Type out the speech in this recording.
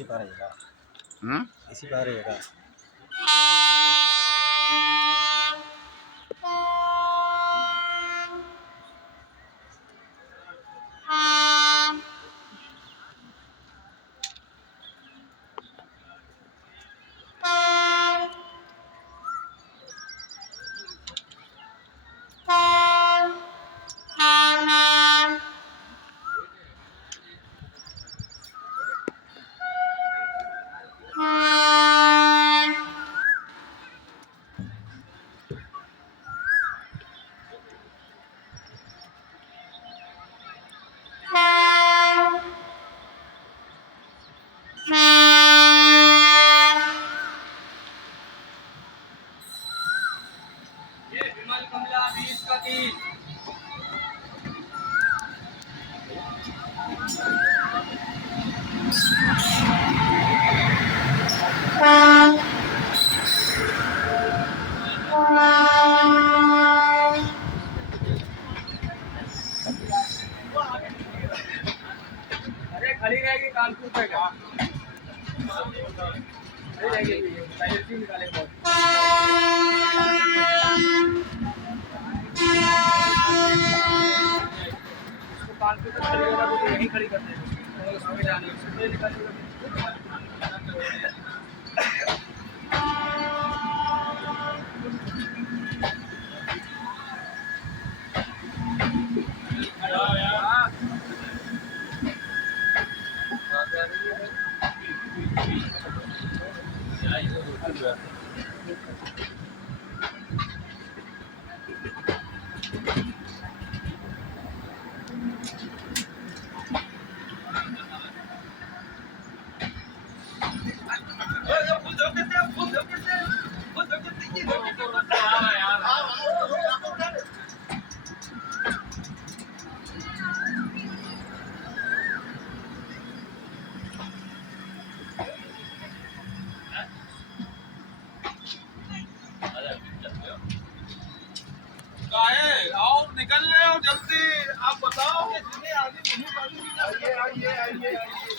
इसी पर रहेगा, हम्म इसी पर रहेगा। ये विमल कमला 20 का 30। अरे खड़ी रहेगी कानपुर पे क्या? खड़ी रहेगी पहले निकाले इसको कानपुर पे खड़ी होगा तो यहीं खड़ी कर देंगे उसमें जाने उसमें निकालेगा। आओ निकल रहे हो जल्दी, आप बताओ कि जितने आगे आइए आइए आइए आइए।